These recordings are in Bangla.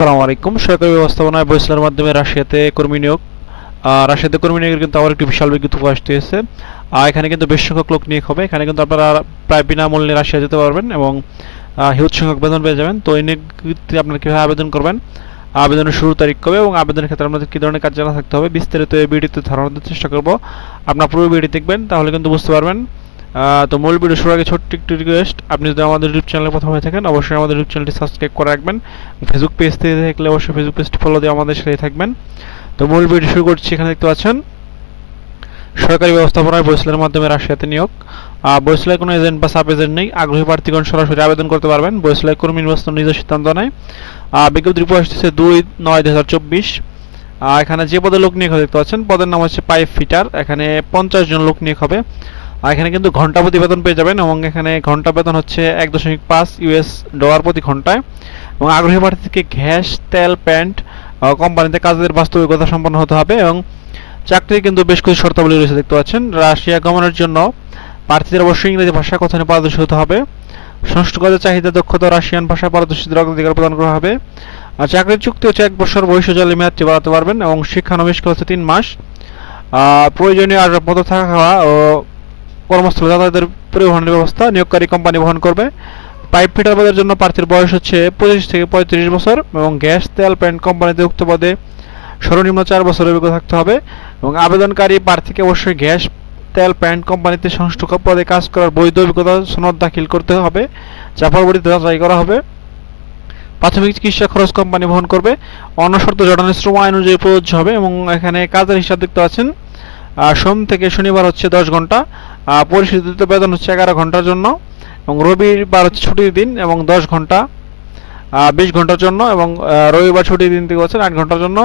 আসসালামু আলাইকুম। সরকারি ব্যবস্থাপনায় বৈসলার মাধ্যমে রাশিয়াতে কর্মী নিয়োগ। রাশিয়াতে কর্মী নিয়োগের কিন্তু আবার একটি বিশাল বিজ্ঞপ্তি আসতে হয়েছে আর এখানে কিন্তু বেশ সংখ্যক লোক নিয়োগ হবে। এখানে কিন্তু আপনারা প্রায় বিনামূল্যে রাশিয়া যেতে পারবেন এবং হিউজ সংখ্যক বেতন পেয়ে যাবেন। তো এই নিয়োগটি আপনারা কীভাবে আবেদন করবেন, আবেদনের শুরু তারিখ কবে এবং আবেদনের ক্ষেত্রে আপনাদের কী ধরনের কাজ জানা থাকতে হবে, বিস্তারিত এই ভিডিওতে ধারণা দেওয়ার চেষ্টা করব। আপনার পুরো ভিডিও দেখবেন, তাহলে কিন্তু বুঝতে পারবেন তো মূল ভিডিও শুরু আগে ছোট্ট একটি রিকোয়েস্ট আপনি যদি আমাদের ইউটিউব চ্যানেলে প্রথম হয়ে থাকেন অবশ্যই আমাদের ইউটিউব চ্যানেলটি সাবস্ক্রাইব করে রাখবেন। ফেসবুক পেজ থেকে দেখলে অবশ্যই ফেসবুক পেজটি ফলো দিয়ে আমাদের সাথে থাকবেন। তো মূল ভিডিও শুরু করছি এখানে দেখতে পাচ্ছেন সরকারি ব্যবস্থাপনায় বৈসলের মাধ্যমে রাশিয়াতে নিয়োগ। আহ, বৈসলায় কোনো এজেন্ট বা সাব এজেন্ট নেই। আগ্রহী প্রার্থীগণ সরাসরি আবেদন করতে পারবেন। বৈসলায় কর্মী নির্বাচন নিজের সিদ্ধান্ত নেয় আহ, বিজ্ঞপ্তি রিপোর্ট আসতেছে দুই নয় দু হাজার চব্বিশ। এখানে যে পদে লোক নিয়োগ দেখতে পাচ্ছেন পদের নাম হচ্ছে পাইপ ফিটার। এখানে পঞ্চাশ জন লোক নিয়োগ হবে। আর এখানে কিন্তু ঘণ্টা প্রতি বেতন পেয়ে যাবেন এবং এখানে ঘণ্টা বেতন হচ্ছে এক দশমিক পাঁচ ইউএস ডলার প্রতি ঘন্টায়। এবং আগ্রহী প্রার্থীকে গ্যাস তেল, প্যান্ট কোম্পানিতে কাজের বাস্তবিকতা সম্পন্ন হতে হবে এবং চাকরির কিন্তু বেশ কিছু শর্তাবলী রয়েছে, দেখতে পাচ্ছেন। রাশিয়া গমনের জন্য প্রার্থীদের অবশ্যই ইংরেজি ভাষা কথনে পারদর্শী হতে হবে। কাজের চাহিদা, দক্ষতা, রাশিয়ান ভাষায় পারদর্শীদের অগ্রাধিকার প্রদান করা হবে। আর চাকরির চুক্তি হচ্ছে এক বছর বয়সজালী মেয়াদটি বাড়াতে পারবেন এবং শিক্ষানবিষ্কার হচ্ছে তিন মাস। প্রয়োজনীয় আর আসবাবপত্র থাকা খাওয়া ও কর্মস্থলে যাতায়াতের পরিবহনের ব্যবস্থা নিয়োগকারী কোম্পানি বহন করবে। পাইপ ফিটার পদের জন্য প্রার্থীর বয়স হচ্ছে পঁচিশ থেকে পঁয়ত্রিশ বছর এবং গ্যাস, তেল, প্যান্ট কোম্পানিতে উক্ত পদে সর্বনিম্ন চার বছর অভিজ্ঞতা থাকতে হবে এবং আবেদনকারী প্রার্থীকে অবশ্যই গ্যাস, তেল, প্যান্ট কোম্পানিতে সংশ্লিষ্ট পদে কাজ করার বৈধ অভিজ্ঞতা সনদ দাখিল করতে হবে, যা পরবর্তীতে যাচাই করা হবে। প্রাথমিক চিকিৎসা খরচ কোম্পানি বহন করবে। অন্য শর্ত জড়ানোর শ্রম আইন অনুযায়ী প্রযোজ্য হবে এবং এখানে কাজের হিসাব দেখতে পাচ্ছেন সোম থেকে শনিবার হচ্ছে দশ ঘণ্টা। পরিশোধিত বেতন হচ্ছে এগারো ঘণ্টার জন্য এবং রবিবার হচ্ছে ছুটির দিন এবং দশ ঘণ্টা বিশ ঘণ্টার জন্য এবং রবিবার ছুটির দিন থেকে হচ্ছে আট ঘণ্টার জন্য।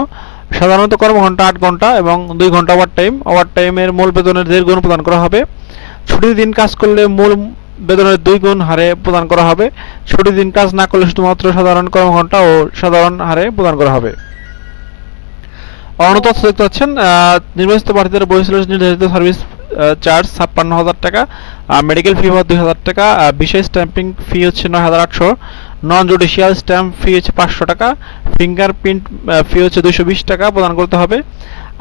সাধারণত কর্মঘন্টা আট ঘণ্টা এবং দুই ঘণ্টা ওভার টাইম ওভার টাইমের মূল বেতনের দেড় গুণ প্রদান করা হবে। ছুটির দিন কাজ করলে মূল বেতনের দুই গুণ হারে প্রদান করা হবে। ছুটির দিন কাজ না করলে শুধুমাত্র সাধারণ কর্মঘন্টা ও সাধারণ হারে প্রদান করা হবে। অন্য তথ্য দেখতে পাচ্ছেন নির্বাচিত প্রার্থীদের বহিষ্কার নির্ধারিত সার্ভিস চার্জ ছাপ্পান্ন হাজার টাকা মেডিকেল ফি হওয়ার দুই হাজার টাকা বিশেষ স্ট্যাম্পিং ফি হচ্ছে নয় হাজার আটশো নন জুডিশিয়াল স্ট্যাম্প ফি হচ্ছে পাঁচশো টাকা ফিঙ্গারপ্রিন্ট ফি হচ্ছে দুশো বিশ টাকা প্রদান করতে হবে।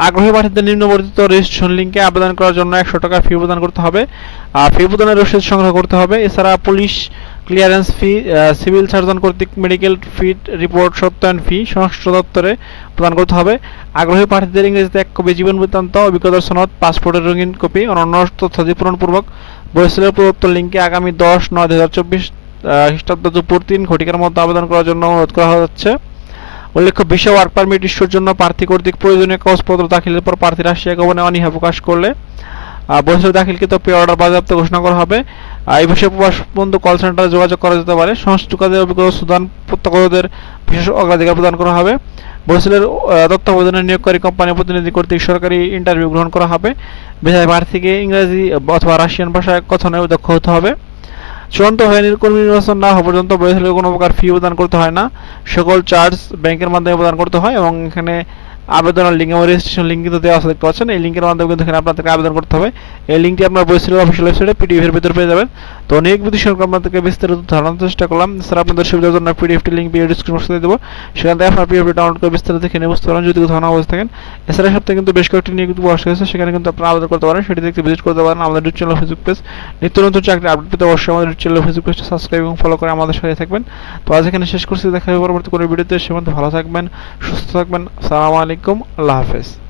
আগ্রহী প্রার্থীদের নিম্নবর্তিত রেজিস্ট্রেশন লিঙ্কে আবেদন করার জন্য একশো টাকা ফি প্রদান করতে হবে। ফি প্রদানের রসিদ সংগ্রহ করতে হবে। এছাড়া police clearance fee civil surgeon কর্তৃক মেডিকেল ফিট রিপোর্ট সত্যায়ন ফি সংশ্লিষ্ট দপ্তরে প্রদান করতে হবে। আগ্রহী প্রার্থীদের ইংরেজিতে এক কপি জীবন বৃত্তান্ত অভিজ্ঞতার সনদ পাসপোর্টের রঙিন কপি অন্যান্য তথ্যাদি পূরণপূর্বক বয়সের প্রদত্ত লিঙ্কে আগামী দশ নয় দু হাজার চব্বিশ খ্রিস্টাব্দ দুপুর তিন ঘটিকার মধ্যে আবেদন করার জন্য অনুরোধ করা হচ্ছে। উল্লেখ্য বিশ্ব ওয়ার্ক পারমিট ইস্যুর জন্য প্রার্থী কর্তৃক প্রয়োজনীয় কাগজপত্র দাখিলের পর প্রার্থী রাশিয়া গমনে অনীহা প্রকাশ করলে বছর দাখিলকৃত পে অর্ডার বাজেয়াপ্ত ঘোষণা করা হবে। এই বিষয়ে প্রবাস বন্ধু কল সেন্টারে যোগাযোগ করা যেতে পারে। সংশ্লিষ্ট কাজের অভিজ্ঞতা সুদান প্রত্যক্ষদের বিশেষ অগ্রাধিকার প্রদান করা হবে। বরিশালের তত্ত্বাবধানে নিয়োগকারী কোম্পানির প্রতিনিধি কর্তৃক সরকারি ইন্টারভিউ গ্রহণ করা হবে। বিধায় প্রার্থীকে ইংরেজি অথবা রাশিয়ান ভাষায় কথনে দক্ষ হতে হবে। চূড়ান্ত হয়নি কর্মী নির্বাচন না হওয়া পর্যন্ত বরিশালে কোনো প্রকার ফি প্রদান করতে হয় না। সকল চার্জ ব্যাংকের মাধ্যমে প্রদান করতে হয় এবং এখানে আবেদনের লিঙ্ক এবং রেজিস্ট্রেশন লিঙ্ক কিন্তু দেওয়া আছে, দেখতে পাচ্ছেন? এই লিঙ্কের মাধ্যমে কিন্তু এখানে আপনাদেরকে আবেদন করতে হবে। এই লিঙ্কটি আপনার বরিশালের অফিসিয়াল ওয়েবসাইটে পিডিএফ এর ভিতরে পেয়ে যাবেন। তো অনেক বিধি সম্পর্কে আপনাদেরকে বিস্তারিত ধারণার চেষ্টা করলাম। স্যার, আপনাদের সুবিধার জন্য পিডিএফটি লিঙ্ক ভিডিও ডিসক্রিপশন বক্সে দেবো। সেখান থেকে আপনার পিডিএফটি ডাউনলোড করে বিস্তারিত দেখে নিয়ে বুঝতে পারেন। যদি কোনো ধারণা অবস্থা থাকেন, এছাড়া সপ্তাহে কিন্তু বেশ কয়েকটি নিয়োগ বসে গেছে সেখানে কিন্তু আপনারা আবেদন করতে পারেন। সেটি দেখতে ভিজিট করতে পারেন আমাদের ইউটিউব চ্যানেল ফেসবুক পেজ নিত্য নতুন চাকরি আপডেট পেতে অবশ্যই আমাদের ইউটিউব চ্যানেল ফেসবুক পেজটা সাবস্ক্রাইব এবং ফলো করে আমাদের সাথে থাকবেন। তো আজ এখানে শেষ করছি। দেখা হবে পরবর্তী কোনো ভিডিওতে সে ভালো থাকবেন, সুস্থ থাকবেন। সালামু আলাইকুম como alaikum.